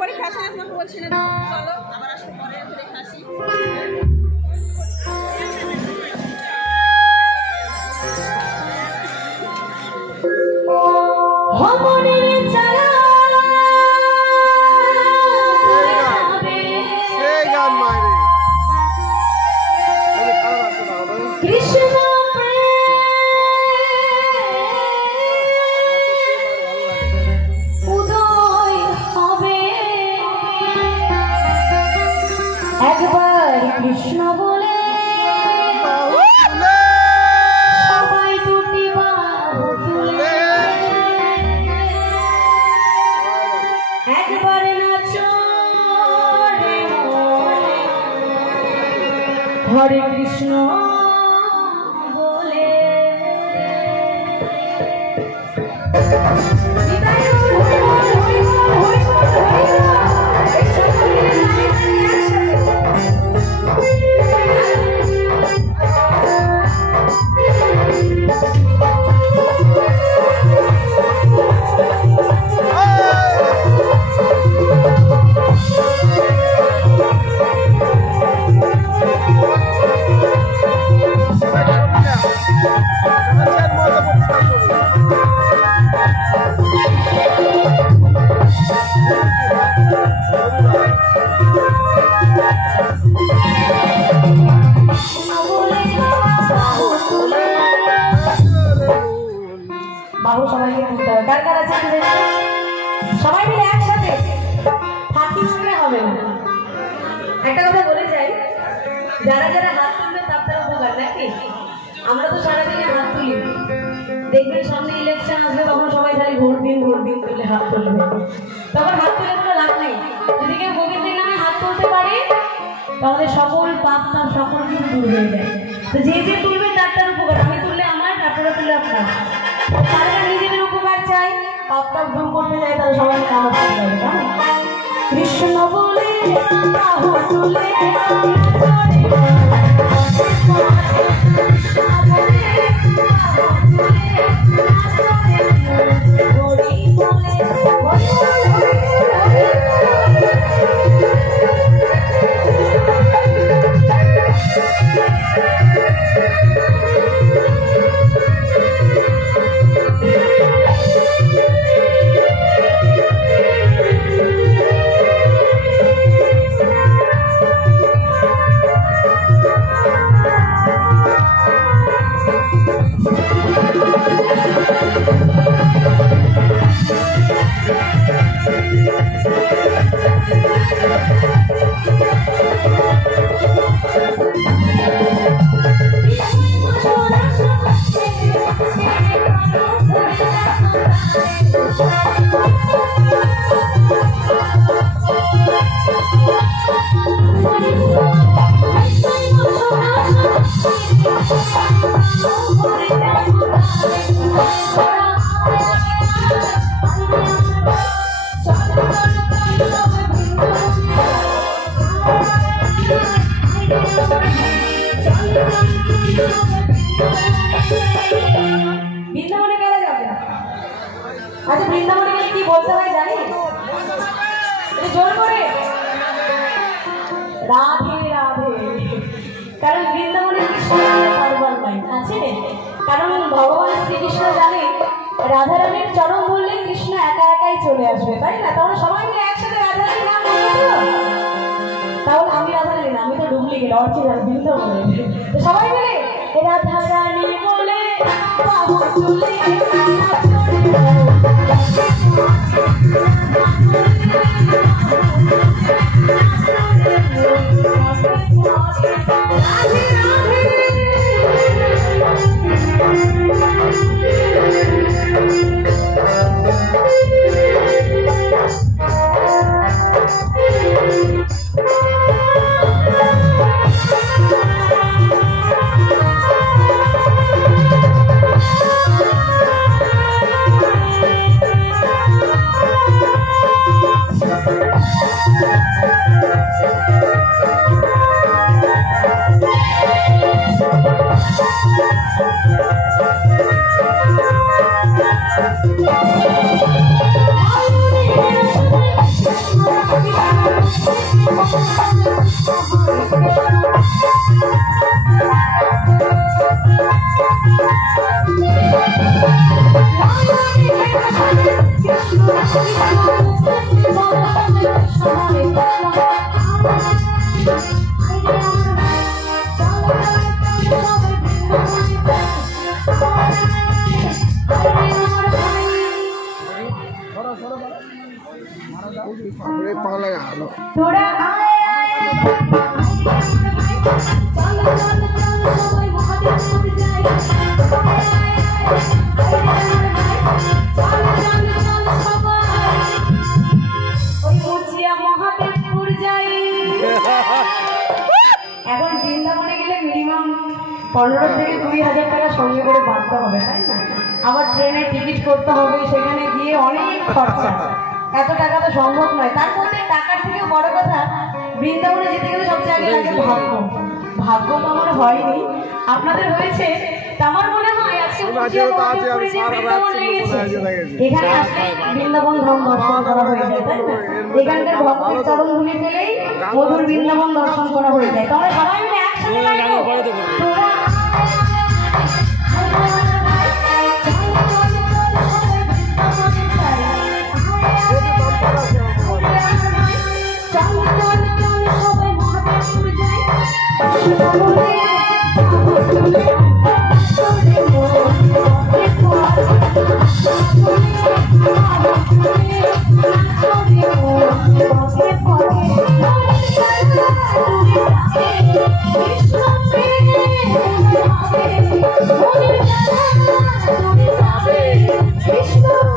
পরীক্ষা শেষ তোমাকে বলছিলেন চলো আবার আসবো পরে পরীক্ষা আসি। একবার কৃষ্ণ বলে সবাই দুটি বাহু তুলে একবারে নাচো রে হরে কৃষ্ণ বলে। বাহু সবাইকে তুলতে হবে। কার কার আছে সবাই মিলে একসাথে ফাঁকি মারলে হবে না। একটা কথা বলে যাই, যারা যারা হাত তুলবে তার উপকার নাকি। আমরা তো সারাদিনে হাত তুলি, দেখবেন সামনে ইলেকশন আসবে তখন সবাই খালি ভোট দিন তুলে হাত তুলবে, তখন হাত তুলে কোনো লাভ নেই। যদি কেউ গোবিন্দের নামে হাত তুলতে পারে তাহলে সকল পাপ তাপ সকল কিছু দূর হয়ে যায়। তো যে যে তুলবে তার উপকার, আমি তুললে আমার, আপনারা তুললে আপনার। তারা নিজেদের উপকার চাই, পাপ তাপ দূর করতে চাই, তাহলে সবাই কাম করতে যাবে। কৃষ্ণ বলে বাহু তুলে বৃন্দাবনে কারা যাবে? আচ্ছা বৃন্দাবনে গেলে কি বলতে হয় জানি? জোর করে রাধে রাধে, কারণ বৃন্দাবনে কৃষ্ণ কারবার নাই আছে। কারণ ভগবান শ্রীকৃষ্ণ জানে রাধারানীর চরণ ধরলে কৃষ্ণ একা একাই চলে আসবে, তাই না? তাহলে সবাই মিলে একসাথে রাধারানীর নাম বলবো। তাহলে আমি রাধারানী না, আমি তো ডুপ্লিকেট অরিজিনাল বৃন্দাবনে। তো সবাই মিলে রাধারানী বলে বাহু তুলে তোরা এখন বৃন্দাবনে গেলে মিনিমাম 15 থেকে 20,000 টাকা সঙ্গে করে বাঁধতে হবে, তাই না? আবার ট্রেনে টিকিট করতে হবে, সেখানে গিয়ে অনেক খরচা, এত টাকা তো সম্ভব নয়। তার মধ্যে টাকার থেকে বড় কথা, বৃন্দাবনে যেতে গেলে সবচেয়ে আগে লাগে ভাগ্য। ভাগ্য তো আমার হয়নি, আপনাদের হয়েছে। আমার মনে হয় আজকে এখানে আসলে বৃন্দাবন ধাম দর্শন করা হয়ে যায়, তাই না? এখানকার ভক্তের চরণ ধুলি পেলেই মধুর বৃন্দাবন দর্শন করা হয়ে যায়। তোমরা সবাই মিলে একসাথে Krishna